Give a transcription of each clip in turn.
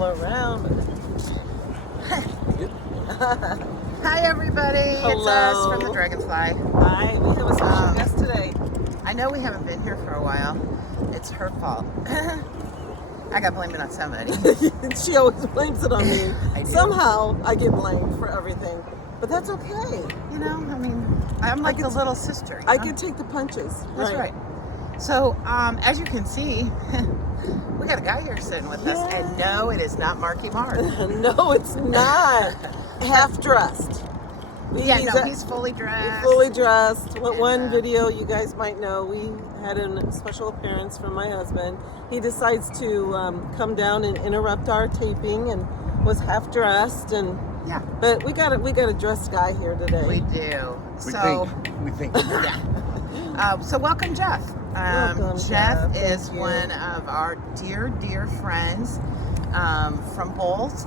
floor around. Hi everybody, Hello. It's us from the Dragonfly. Hi, we have a special guest today. I know we haven't been here for a while. It's her fault. I got blamed on somebody. She always blames it on me. I do. Somehow I get blamed for everything, but that's okay. You know, I mean, I'm like the little sister. I can take the punches. That's right. So, as you can see, we got a guy here sitting with us, and no, it is not Marky Mark. No, it's not. Half dressed. He's fully dressed. Fully dressed. One video you guys might know, we had a special appearance from my husband. He decides to come down and interrupt our taping, and was half dressed. And but we got a dressed guy here today. We do. We think. Yeah. So welcome, Jeff. Welcome, Jeff is one of our dear friends from Bowls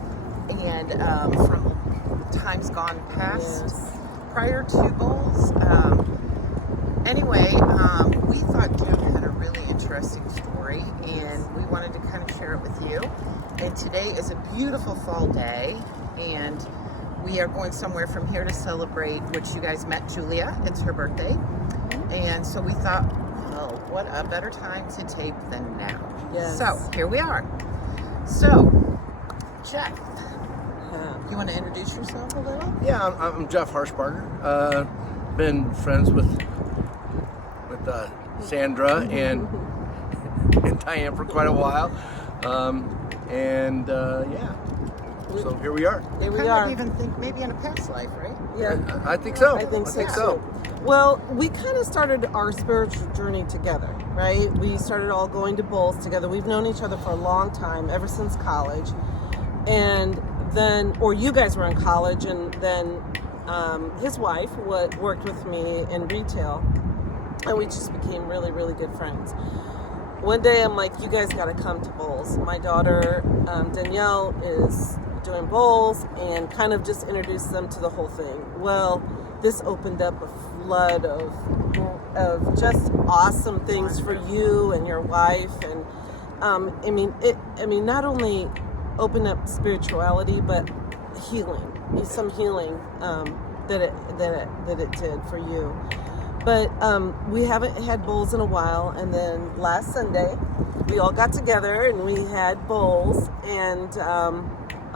and from times gone past, prior to Bowls. Anyway, we thought Jeff had a really interesting story, and we wanted to kind of share it with you. And today is a beautiful fall day, and we are going somewhere from here to celebrate, which you guys met Julia. It's her birthday. And so we thought, well, what a better time to tape than now. Yes. So here we are. So, Jeff, you want to introduce yourself a little? Yeah, I'm Jeff Harshbarger. Been friends with Sandra and Diane for quite a while. So here we are. Here we I are. would even think maybe in a past life, right? Yeah. I think so. I think so. Well, we kind of started our spiritual journey together, right? We started all going to Bowls together. We've known each other for a long time, ever since college. And then, or you guys were in college, and then his wife worked with me in retail, and we just became really, really good friends. One day I'm like, you guys got to come to Bowls. My daughter, Danielle, is doing Bowls, and kind of just introduced them to the whole thing. Well, this opened up a flood of just awesome things for you and your wife, and I mean, not only opened up spirituality, but healing, some healing that it did for you. But we haven't had Bowls in a while, and then last Sunday we all got together and we had Bowls, and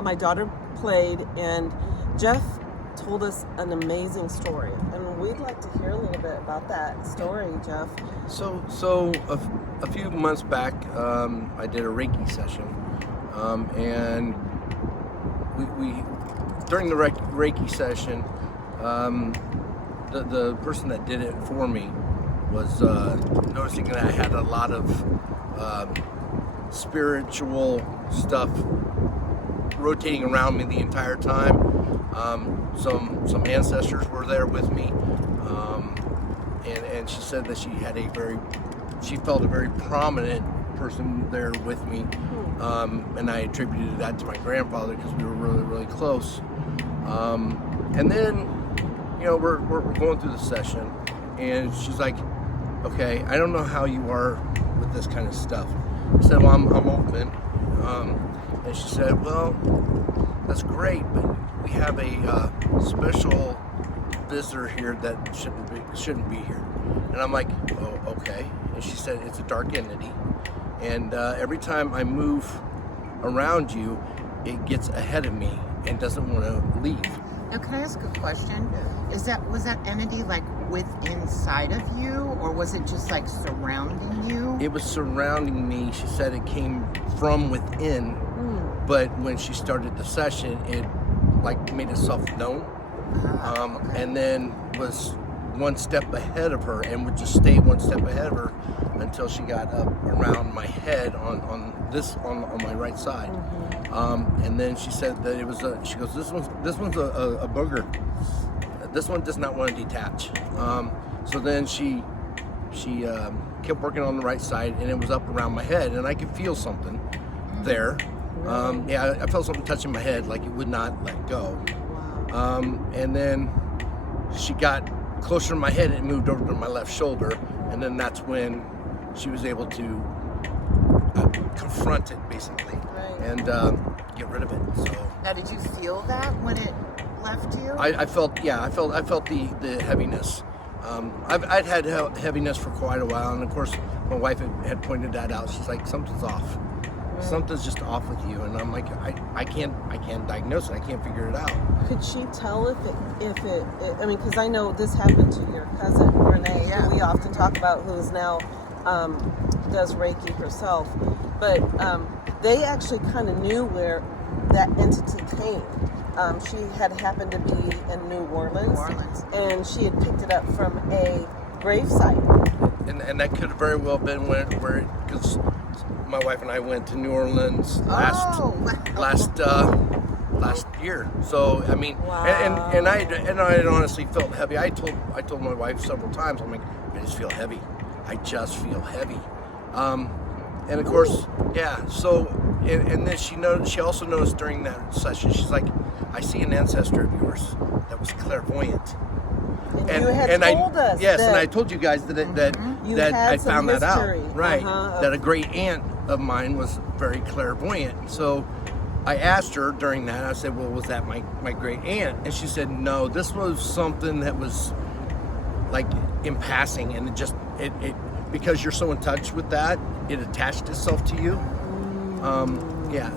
my daughter played, and Jeff told us an amazing story, and we'd like to hear a little bit about that story, Jeff. So a few months back, I did a Reiki session, and we during the Reiki session, the person that did it for me was noticing that I had a lot of spiritual stuff rotating around me the entire time. Some ancestors were there with me, and she said that she felt a very prominent person there with me, and I attributed that to my grandfather because we were really, really close. And then, we're going through the session, and she's like, okay, I don't know how you are with this kind of stuff. I said, well, I'm open. And she said, well, that's great, but we have a special visitor here that shouldn't be here. And I'm like, oh, okay. And she said, it's a dark entity, and every time I move around you, it gets ahead of me and doesn't want to leave. Now, can I ask a question? Was that entity like inside of you, or was it just like surrounding you? It was surrounding me. She said it came from within, but when she started the session, it like made itself known, and then was one step ahead of her, and would just stay one step ahead of her until she got up around my head on my right side. And then she said that it was she goes, this one's a booger. This one does not want to detach. So then she kept working on the right side, and it was up around my head, and I could feel something there. I felt something touching my head, like it would not let go. And then she got closer to my head, and it moved over to my left shoulder, and then that's when she was able to confront it, basically. Right. And get rid of it. So Now, did you feel that when it left you? I felt the heaviness. I'd had heaviness for quite a while, and of course my wife had pointed that out. She's like, something's off. Something's just off with you, and I'm like, I can't diagnose it. I can't figure it out. Could she tell if it I mean, because I know this happened to your cousin Renee, who we often talk about, who is now does Reiki herself, but they actually kind of knew where that entity came. She had happened to be in New Orleans, and she had picked it up from a gravesite. And that could have very well been because my wife and I went to New Orleans last year. So I mean, and I honestly felt heavy. I told my wife several times, I'm like, I just feel heavy. I just feel heavy. And of course, So and then she also noticed during that session, she's like, I see an ancestor of yours that was clairvoyant. And you had told us. Yes, and I told you guys that I found that out. Right. That a great aunt of mine was very clairvoyant. So I asked her during that, I said, well, was that my great aunt? And she said, no, this was something that was like in passing, and it because you're so in touch with that, it attached itself to you.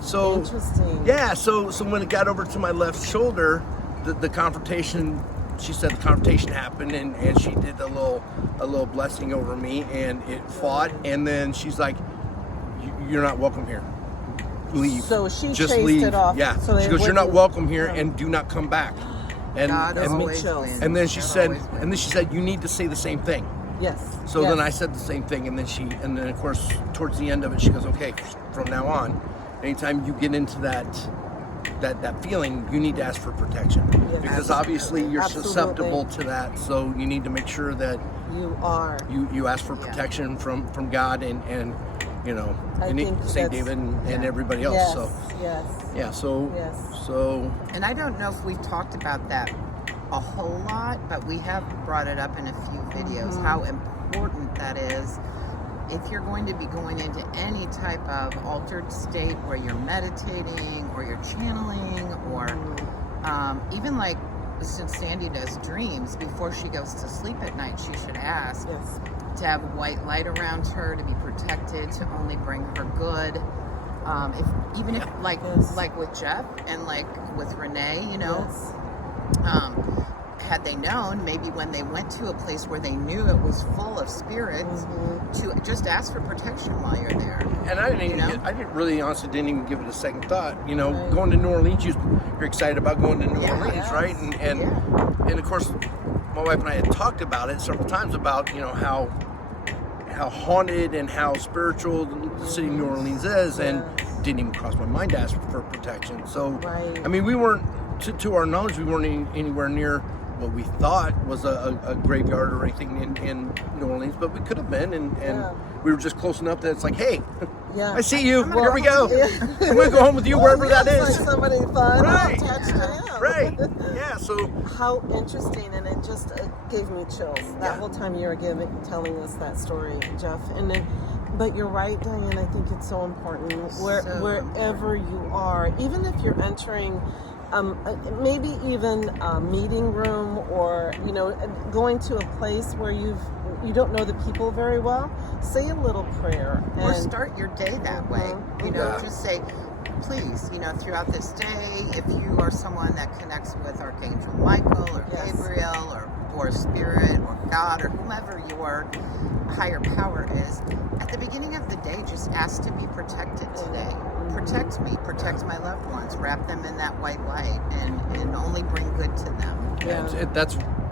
So interesting. So when it got over to my left shoulder, the confrontation, she said the confrontation happened, and she did a little blessing over me, and it fought, and then she's like, you're not welcome here. Leave. So she just chased leave. it off. Yeah. So she goes, you're not welcome here, and do not come back. And then she said, you need to say the same thing. Yes. So then I said the same thing, and then of course towards the end of it, she goes, okay, from now on, anytime you get into that feeling, you need to ask for protection, because obviously you're susceptible to that. So you need to make sure that you ask for protection from God and Saint David and everybody else. So and I don't know if we've talked about that a whole lot, but we have brought it up in a few videos, how important that is if you're going to be going into any type of altered state where you're meditating or you're channeling, or even like since Sandy does dreams, before she goes to sleep at night, she should ask to have white light around her, to be protected, to only bring her good. Like with Jeff and like with Renee, had they known, maybe when they went to a place where they knew it was full of spirits, to just ask for protection while you're there. And I honestly didn't even give it a second thought. Going to New Orleans, you're excited about going to New Orleans, right? And of course, my wife and I had talked about it several times about how haunted and how spiritual the city of New Orleans is, and didn't even cross my mind to ask for protection. So, I mean, we weren't, to our knowledge, we weren't anywhere near what we thought was a graveyard or anything in New Orleans, but we could have been, and we were just close enough that it's like, hey, I see you. Here we go. I'm going to go home with you wherever that is. Like somebody fun attached to him. Right. Yeah. So how interesting, and it just gave me chills that whole time you were telling us that story, Jeff. But you're right, Diane. I think it's so important wherever you are, even if you're entering. Maybe even a meeting room, or going to a place where you don't know the people very well, say a little prayer or start your day that way. Just say, please, throughout this day, if you are someone that connects with Archangel Michael or Gabriel or Spirit or God or whomever your higher power is, at the beginning of the day, just ask to be protected today. Protect me, protect my loved ones, wrap them in that white light, and only bring good to them.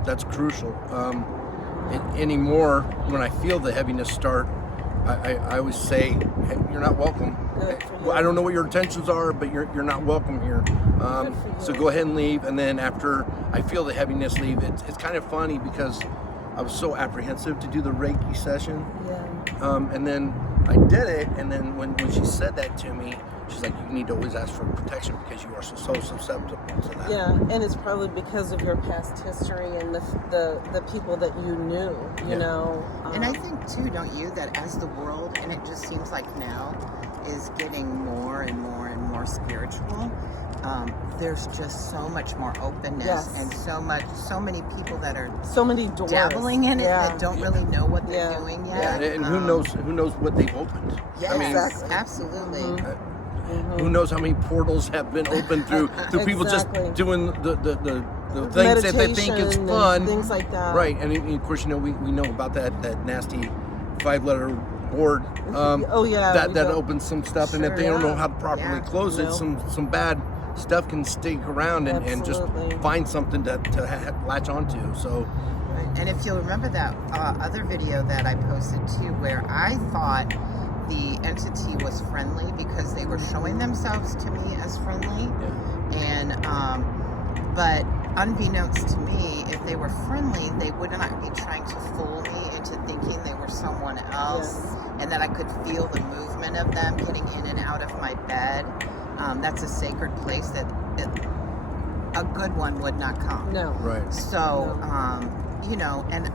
That's crucial. Anymore, when I feel the heaviness start, I always say, hey, you're not welcome. I don't know what your intentions are, but you're not welcome here. So go ahead and leave. And then after I feel the heaviness leave, it's kind of funny because I was so apprehensive to do the Reiki session. And then I did it, and then when she said that to me, she's like, you need to always ask for protection because you are so susceptible to that. Yeah, and it's probably because of your past history and the people that you knew, you know. And I think too, don't you, that as the world, and it just seems like now, is getting more and more and more more spiritual, there's just so much more openness Yes. and so many people that are So many doors. dabbling in it Yeah. that don't really know what they're Yeah. doing Yeah. yet. And who knows what they've opened? Yes, I mean, Exactly. absolutely. who knows how many portals have been opened through people just Exactly. doing the things that they think is Meditation and fun, things like that. right? And of course, we know about that nasty 5-letter board. Oh, yeah, that we that do. opens some stuff, and Sure, if they don't know yeah. how to properly Yeah. close it, No. some bad stuff can stick around and just Absolutely. find something to latch onto. So. Right. And if you'll remember that other video that I posted too, where I thought the entity was friendly because they were showing themselves to me as friendly, and but unbeknownst to me, if they were friendly, they would not be trying to fool me into thinking they were someone else, Yes. and that I could feel the movement of them getting in and out of my bed. That's a sacred place that a good one would not come. No. Right. So, No. and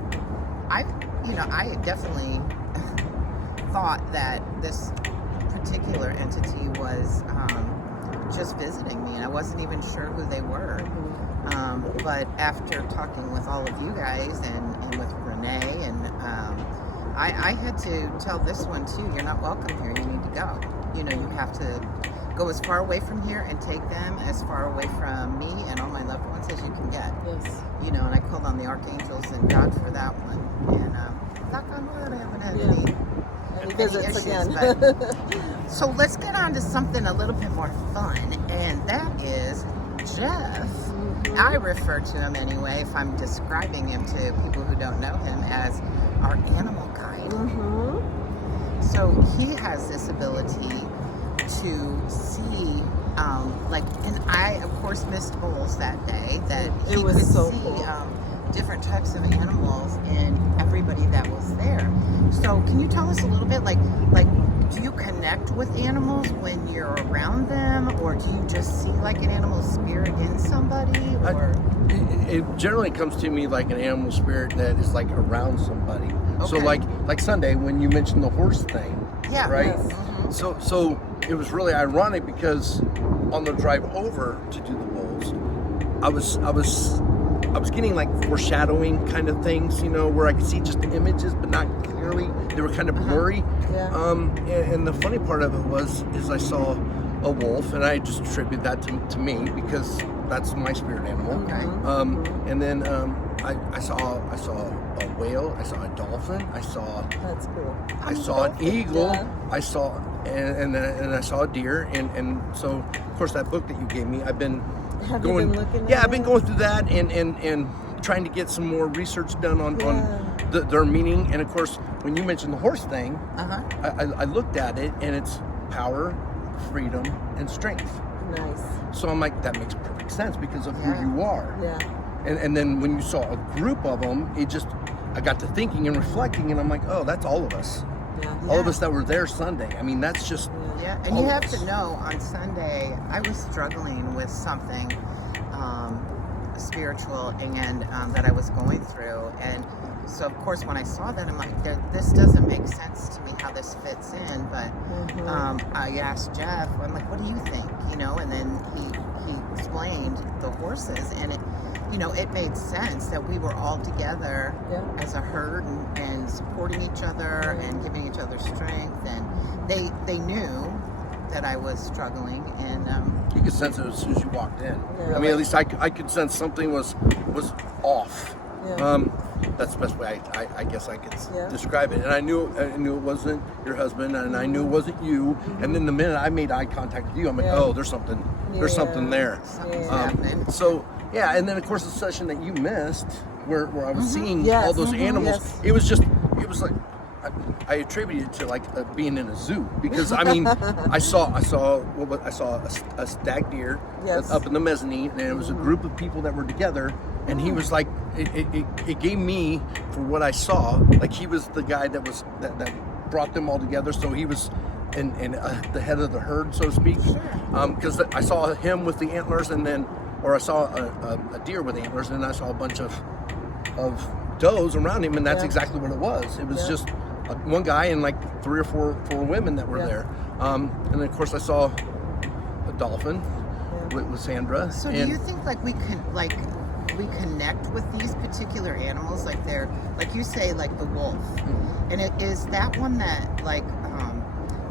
I definitely thought that this particular entity was just visiting me, and I wasn't even sure who they were. But after talking with all of you guys and with Renee, and I had to tell this one too, you're not welcome here, you need to go. You have to go as far away from here and take them as far away from me and all my loved ones as you can get. Yes. And I called on the archangels and God for that one. And knock on wood, I haven't had Any visits issues, again. but- So let's get on to something a little bit more fun, and that is Jeff. I refer to him anyway, if I'm describing him to people who don't know him, as our animal guide. So he has this ability to see, and I of course missed bulls that day, that It he was could so see cool. different types of animals and everybody that was there. So can you tell us a little bit, like do you connect with animals when you're around them, or do you just see like an animal spirit in somebody, or? It generally comes to me like an animal spirit that is like around somebody. So Okay. like Sunday when you mentioned the horse thing, Yeah. right? Yes. So it was really ironic because on the drive over to do the bowls, I was getting like foreshadowing kind of things, where I could see just the images but not clearly. They were kind of blurry. Yeah. And the funny part of it is I saw a wolf, and I just attribute that to me because that's my spirit animal. Okay. And then I saw a whale, I saw a dolphin, I saw That's cool. an eagle, Yeah. I saw and I saw a deer, and so of course that book that you gave me, I've been Have you going been looking yeah at I've been it? going through that and trying to get some more research done on Yeah. their meaning. And of course when you mentioned the horse thing, I looked at it, and it's power, freedom, and strength. Nice. So I'm like, that makes perfect sense because of Yeah. who you are. Yeah. And then when you saw a group of them, I got to thinking and reflecting, and I'm like, oh, that's all of us. Yeah. All of us that were there Sunday. I mean, that's just, Yeah, and you have to know, on Sunday, I was struggling with something spiritual and that I was going through. And so, of course, when I saw that, I'm like, this doesn't make sense to me how this fits in. But I asked Jeff, I'm like, what do you think? And then he explained the horses, and it made sense that we were all together as a herd and supporting each other and giving each other strength. And they knew that I was struggling, and you could sense it as soon as you walked in. Yeah. I mean, at least I could sense something was off. Yeah. That's the best way I guess I could Yeah. describe it. And I knew it wasn't your husband, and I knew it wasn't you. And then the minute I made eye contact with you, I'm like, Yeah. oh, there's something there. something's Yeah. happening. So yeah, and then of course the session that you missed, where I was seeing Yes. all those animals, Yes. it was like I attributed it to like being in a zoo, because I mean I saw a stag deer Yes. up in the mezzanine, and it was a group of people that were together, and he was like it gave me, for what I saw, like he was the guy that brought them all together. So he was in the head of the herd, so to speak. Because I saw him with the antlers, or I saw a deer with antlers, and I saw a bunch of does around him, and that's Yeah. exactly what it was. It was Yeah. just one guy and like 3 or 4 women that were Yeah. there. And then of course I saw a dolphin with Sandra. So do you think like we connect with these particular animals, like they're, like you say, like the wolf, and is that one that like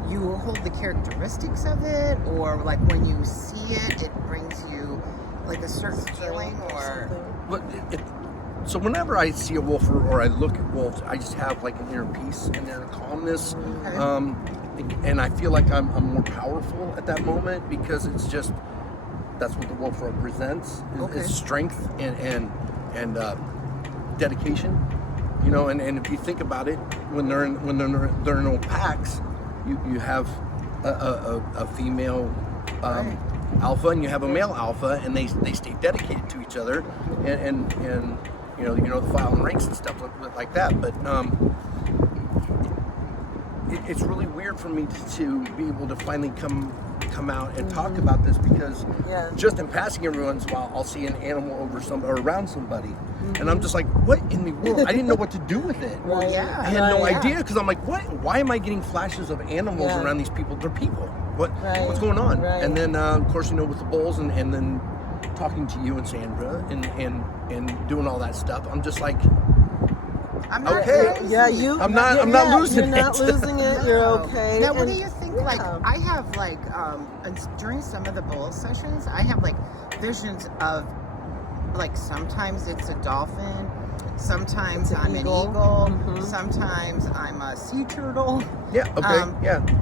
you hold the characteristics of it, or like when you see it, it brings you like a certain feeling, or? But so whenever I see a wolf or I look at wolves, I just have like an inner peace and inner calmness, and I feel like I'm more powerful at that moment, because it's just, that's what the wolf represents, is strength and dedication, you know. And if you think about it, when they're in old packs, you have a female alpha, and you have a male alpha, and they stay dedicated to each other, and you know the file and ranks and stuff like that. But it's really weird for me to be able to finally come out and talk about this, because just in passing every once in a while I'll see an animal over somebody or around somebody, and I'm just like, what in the world? I didn't know what to do with it. I had no idea, because I'm like, what? Why am I getting flashes of animals around these people? They're people. What's going on? And then of course, you know, with the bulls and then talking to you and Sandra and doing all that stuff, I'm just like, I'm not okay. I'm not losing it. You're not losing it. You're okay. Now, what do you think? Like, I have like during some of the bull sessions, I have like visions of, like, sometimes it's a dolphin, sometimes I'm an eagle, sometimes I'm a sea turtle.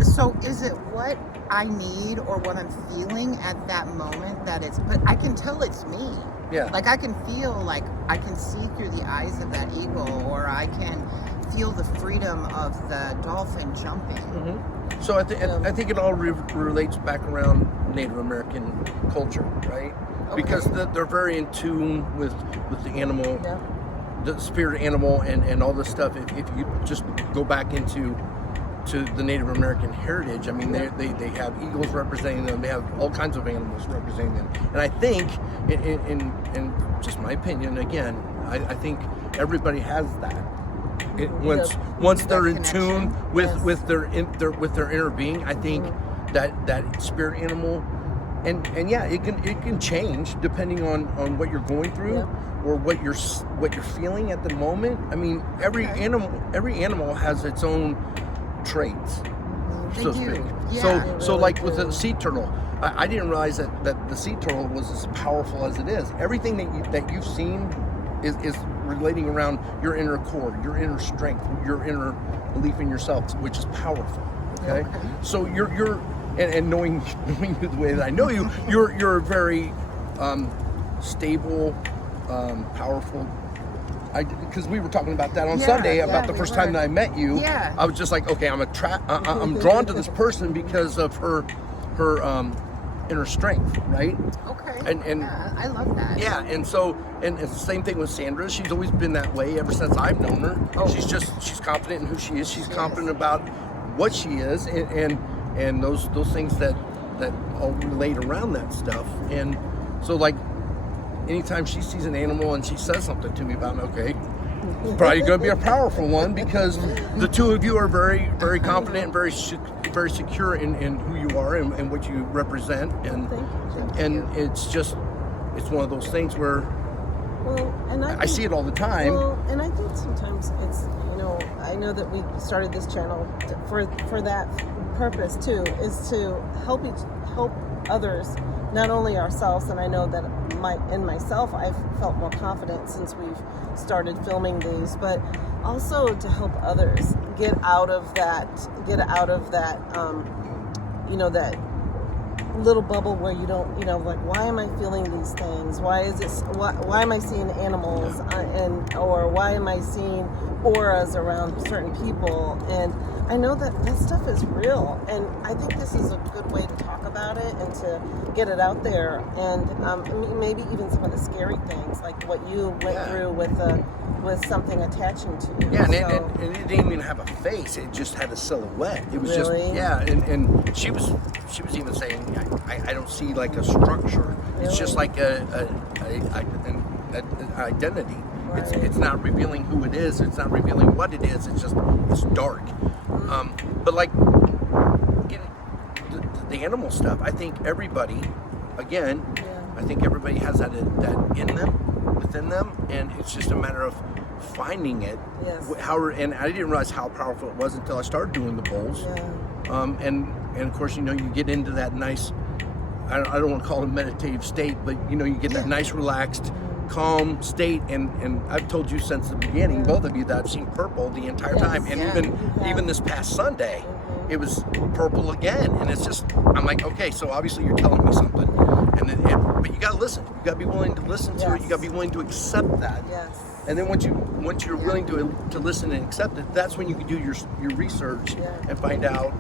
So is it what I need or what I'm feeling at that moment that it's? But I can tell it's me. Like, I can feel, like, I can see through the eyes of that eagle, or I can feel the freedom of the dolphin jumping. So I think it all relates back around Native American culture, right? Because they're very in tune with the animal, the spirit animal, and all this stuff. If you just go back to the Native American heritage, I mean, they have eagles representing them. They have all kinds of animals representing them. And I think, in just my opinion, again, I think everybody has that. Once they're in tune with their inner being, I think that spirit animal, and it can change depending on what you're going through or what you're feeling at the moment. I mean, every animal has its own traits, so to speak. So like with the sea turtle, I didn't realize that the sea turtle was as powerful as it is. Everything that you've seen is relating around your inner core, your inner strength, your inner belief in yourself, which is powerful. Okay? So you're and knowing you the way that I know you, you're a very stable, powerful. Because we were talking about that on Sunday about the first time that I met you. I was just like, okay, I'm drawn to this person because of her inner strength, right? And I love that. And so and it's the same thing with Sandra. She's always been that way ever since I've known her. She's confident in who she is. She's confident about what she is, and those things that all relate around that stuff. And so, like, anytime she sees an animal and she says something to me about it, okay, it's probably going to be a powerful one, because the two of you are very, very confident and very secure in who you are and what you represent, and it's one of those things where I see it all the time. Well, and I think sometimes it's, I know that we started this channel for that purpose too, is to help others, not only ourselves. And I know that myself, I've felt more confident since we've started filming these, but also to help others get out of that that little bubble where you don't, like, why am I feeling these things? Why am I seeing animals, or why am I seeing auras around certain people? And I know that stuff is real, and I think this is a good way to talk about it and to get it out there, and maybe even some of the scary things, like what you went through with something attaching to you. And it didn't even have a face; it just had a silhouette. It was and she was even saying, I don't see like a structure. Really? It's just like an identity. Right. It's not revealing who it is. It's not revealing what it is. It's dark. But like, the animal stuff. I think everybody, again, Yeah. I think everybody has that in them, within them, and it's just a matter of finding it. Yes. And I didn't realize how powerful it was until I started doing the bowls. Yeah. And of course, you get into that nice, I don't want to call it a meditative state, but you get that nice relaxed, calm state, and I've told you since the beginning, both of you, that I've seen purple the entire time, and even this past Sunday, it was purple again, and it's just, I'm like, okay, so obviously you're telling me something, but you gotta listen, you gotta be willing to listen to it, you gotta be willing to accept that. Yes. And then once you're willing to listen and accept it, that's when you can do your research and find out,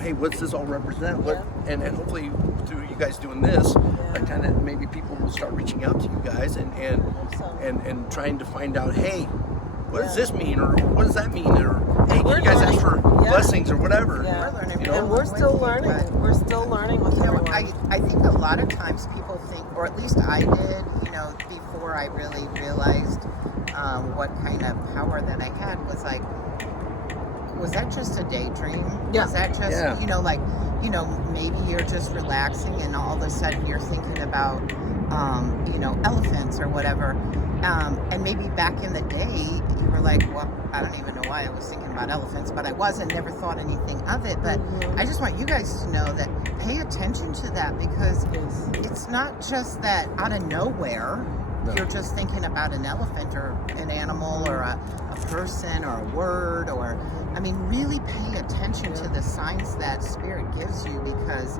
hey, what's this all represent? What and hopefully through you guys doing this, like kind of maybe people will start reaching out to you guys and trying to find out, hey, what does this mean, or what does that mean, or hey, can you guys ask for blessings or whatever? Yeah. We're learning, and we're still learning. We're still learning with everyone. I think a lot of times people think, or at least I did, before I really realized what kind of power that I had, was like, was that just a daydream? Yeah. Was that just, maybe you're just relaxing and all of a sudden you're thinking about, elephants or whatever. And maybe back in the day, you were like, well, I don't even know why I was thinking about elephants, but I was and never thought anything of it. But I just want you guys to know that pay attention to that, because it's not just that out of nowhere, you're just thinking about an elephant or an animal or a person or a word, or, really pay attention to the signs that spirit gives you, because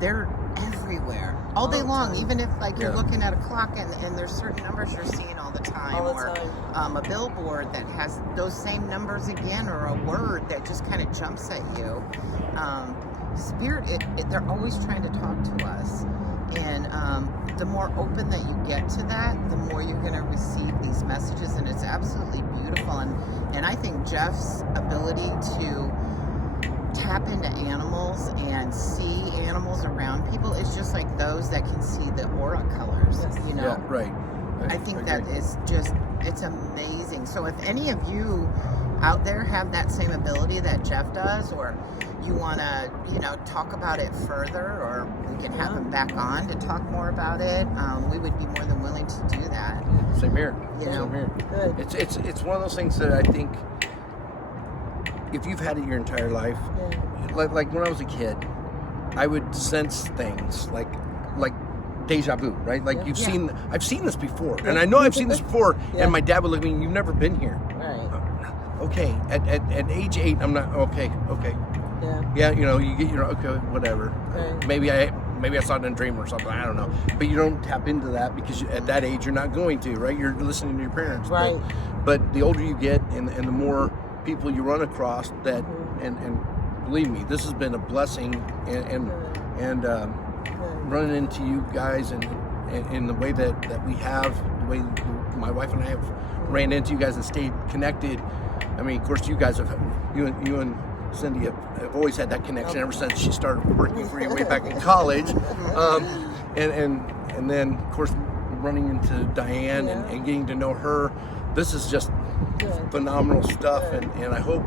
they're everywhere all day long. Even if you're looking at a clock and there's certain numbers you're seeing all the time, or a billboard that has those same numbers again, or a word that just kind of jumps at you. Spirit, they're always trying to talk to us, and the more open that you get to that, the more you're going to receive these messages, and it's absolutely beautiful. And I think Jeff's ability to tap into animals and see animals around people is just like those that can see the aura colors. Yeah, right. I think that is just, it's amazing. So if any of you out there have that same ability that Jeff does, or you want to, talk about it further, or we can have him back on to talk more about it, we would be more than willing to do that. Same here. Same here. Good. It's one of those things that I think, if you've had it your entire life, like when I was a kid, I would sense things like deja vu, right? Like I've seen this before, and I know I've seen this before, and my dad would look at me, you've never been here. Right. Okay, at age 8, I'm not, okay. Yeah, you get okay, whatever. Right. Maybe I saw it in a dream or something, I don't know. But you don't tap into that, because at that age you're not going to, right? You're listening to your parents. Right. But the older you get, and the more people you run across that, and believe me, this has been a blessing, and running into you guys, and in the way that we have, the way my wife and I have ran into you guys and stayed connected. I mean, of course, you guys have, you and Cindy have always had that connection ever since she started working for you way back in college, and then of course running into Diane and getting to know her. This is just phenomenal stuff, and I hope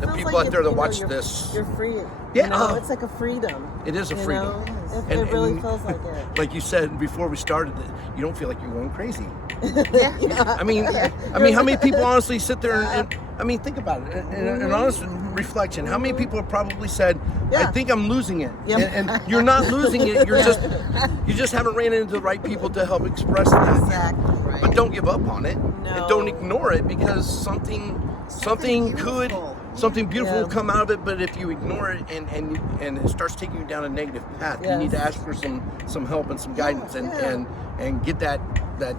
the people out there that watch this, you're free. Yeah, it's like a freedom. It is a freedom. It really feels like it. Like you said before we started, you don't feel like you're going crazy. Yeah. I mean, how many people honestly sit there and think about it, an honest reflection. How many people have probably said, I think I'm losing it. Yep. And you're not losing it, you just haven't ran into the right people to help express that. Exactly. Right. But don't give up on it. No. And don't ignore it, because something beautiful will come out of it. But if you ignore it and it starts taking you down a negative path, you need to ask for some help and some guidance, and get that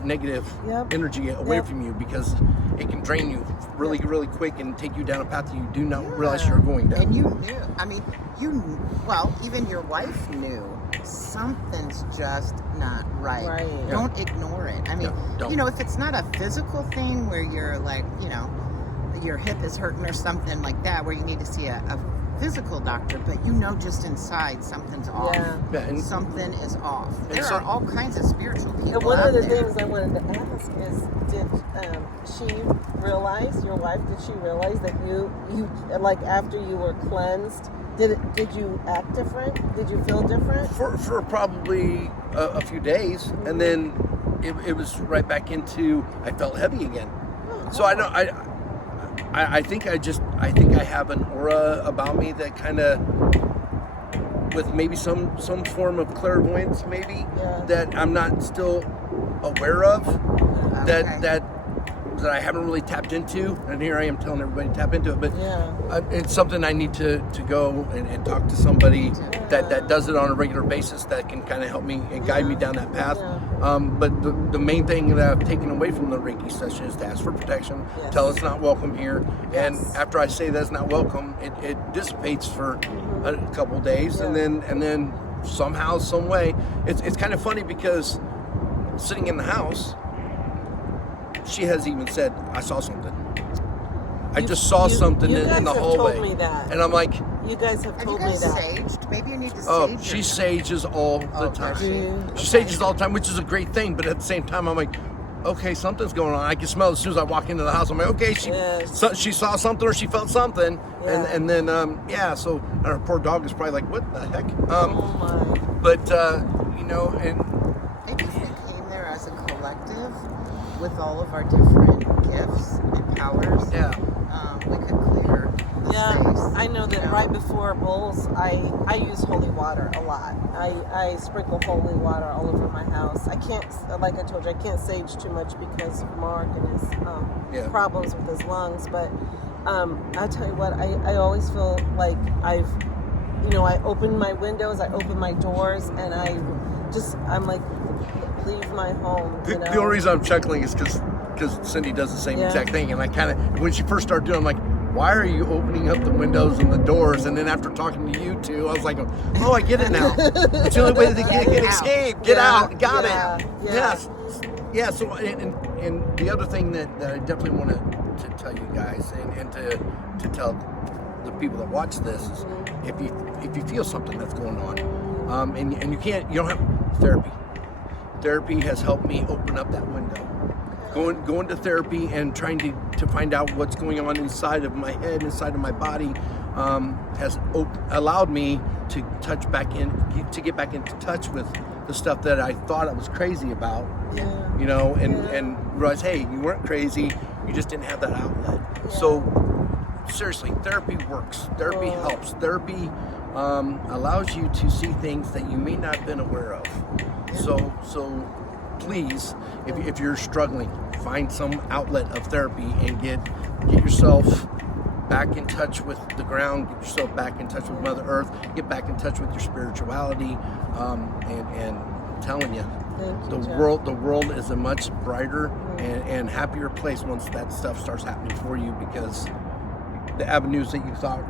negative energy away from you, because it can drain you really, really quick and take you down a path that you do not realize you're going down. And you knew, even your wife knew something's just not right. Right. Don't ignore it. If it's not a physical thing where you're like, your hip is hurting or something like that, where you need to see a physical doctor, but just inside something's off. Yeah. And something is off. There are all kinds of spiritual people And one out of the there. things I wanted to ask is, did your wife, did she realize that you like after you were cleansed, Did you act different? Did you feel different? For probably a few days, and then it was right back into, I felt heavy again. So I think I have an aura about me that kind of, with maybe some form of clairvoyance, maybe that I'm not still aware of, that I haven't really tapped into, and here I am telling everybody to tap into it. But it's something I need to go and talk to somebody that does it on a regular basis, that can kind of help me and guide me down that path. But the main thing that I've taken away from the Reiki session is to ask for protection, tell it's not welcome here, and after I say that's not welcome, it dissipates for a couple of days, and then somehow, some way, it's kind of funny because sitting in the house, she has even said, I saw something. I just saw something in the hallway. Told me that. And I'm like, you guys have told me that. Saged? Maybe you need to sage. Oh, she sages all the time. She sages all the time, which is a great thing. But at the same time, I'm like, okay, something's going on. I can smell it as soon as I walk into the house. I'm like, okay, she saw something or she felt something. And then, so our poor dog is probably like, what the heck? Oh my. But, you know, and maybe if we came there as a collective with all of our different gifts and powers, we could clear the space. I know that right before bowls, I use holy water a lot. I sprinkle holy water all over my house. I can't, like I told you, I can't sage too much because of Mark and his problems with his lungs. But I tell you what, I always feel like I open my windows, I open my doors, and I'm like, leave my home. The only reason I'm chuckling is because Cindy does the same exact thing, and I kind of, when she first started doing it, I'm like, why are you opening up the windows and the doors? And then after talking to you two, I was like, oh, I get it now. It's the only way to get escape, get out, got it. Yes. Yeah, so, and the other thing that I definitely want to tell you guys and to tell the people that watch this is, if you feel something that's going on, and you don't have therapy. Therapy has helped me open up that window. Going to therapy and trying to find out what's going on inside of my head, inside of my body, has allowed me to get back into touch with the stuff that I thought I was crazy about. You know, and realize, hey, you weren't crazy, you just didn't have that outlet. So seriously, therapy works. Therapy helps. Therapy allows you to see things that you may not have been aware of. So please, if you're struggling, find some outlet of therapy and get yourself back in touch with the ground, get yourself back in touch with Mother Earth, get back in touch with your spirituality, and I'm telling you, the world is a much brighter and happier place once that stuff starts happening for you, because the avenues that you thought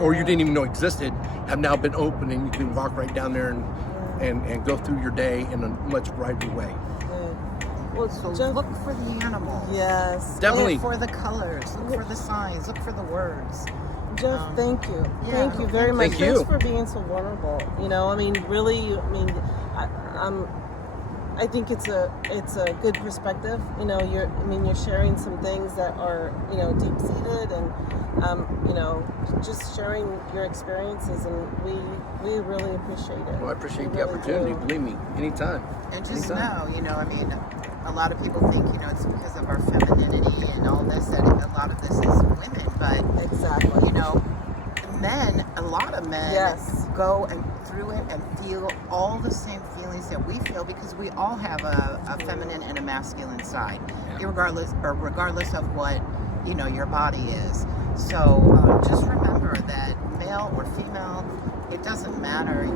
or you didn't even know existed have now been opened, and you can walk right down there and go through your day in a much brighter way. Well, so look for the animals. Yes. Definitely. Look for the colors. Look for the signs. Look for the words. Jeff, thank you. Thank you very much. Thanks for being so vulnerable. Really, I think it's a good perspective. You're sharing some things that are, deep seated, and just sharing your experiences, and we really appreciate it. Well, I appreciate the opportunity. Believe me, anytime. And just know, a lot of people think, it's because of our femininity and all this, that a lot of this is women, but exactly, men, a lot of men go through it and feel all the same feelings that we feel, because we all have a feminine and a masculine side, regardless of what, your body is. So just remember that male or female, it doesn't matter,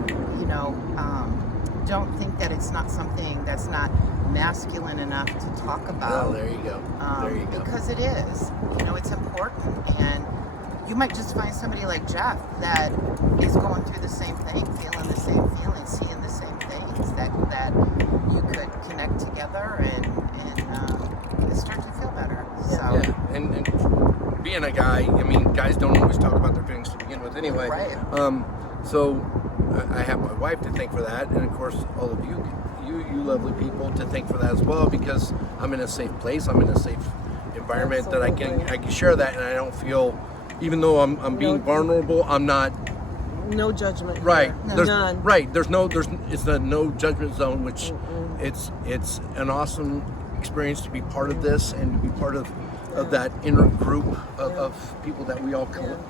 don't think that it's not something that's not masculine enough to talk about. Oh, there you go. Because it is. It's important. And you might just find somebody like Jeff that is going through the same thing, feeling the same feelings, seeing the same things, that you could connect together and start to feel better. And being a guy, guys don't always talk about their feelings to begin with anyway. Right. So I have my wife to thank for that, and of course all of you lovely people to thank for that as well, because I'm in a safe place, I'm in a safe environment that I can share that, and I don't feel, even though I'm being vulnerable, I'm not no judgment here. Right. There's, None. right. It's a no judgment zone, which it's an awesome experience to be part of this and to be part of that inner group of people that we all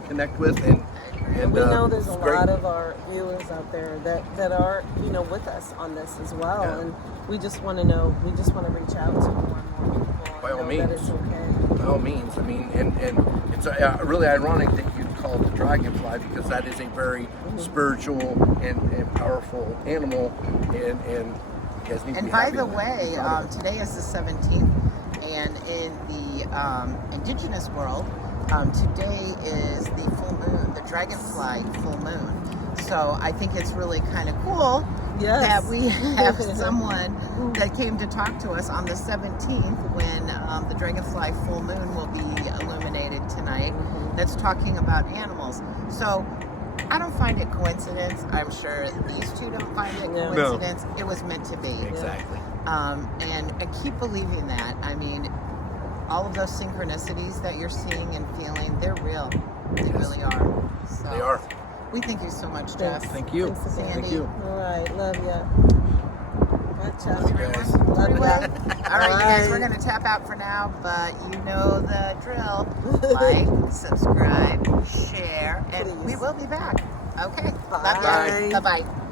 connect with. And we know there's a it's great. lot of our viewers out there that are, you know, with us on this as well. Yeah. And we just want to know, we just want to reach out to more and more people. By all and know that means. it's okay. By all means. I mean, and it's really ironic that you call it the dragonfly, because that is a very spiritual and powerful animal. And you guys need to And be by happy the with way, that. today is the 17th, and in the indigenous world, today is the full moon, the dragonfly full moon. So I think it's really kind of cool that we have someone that came to talk to us on the 17th when the dragonfly full moon will be illuminated tonight. That's talking about animals. So I don't find it coincidence. I'm sure these two don't find it coincidence. It was meant to be. Exactly. And I keep believing that. I mean, all of those synchronicities that you're seeing and feeling, they're real. They really are. So They are. we thank you so much, Jeff. Thank you. Thanks again. Sandy. Thank you. All right, love ya. Gotcha. Love you guys. Love Everyone. ya. All right, you guys, we're Bye. going to tap out for now, but you know the drill. Like, subscribe, share, and we Please. will be back. Okay. Bye. Love you. Bye-bye.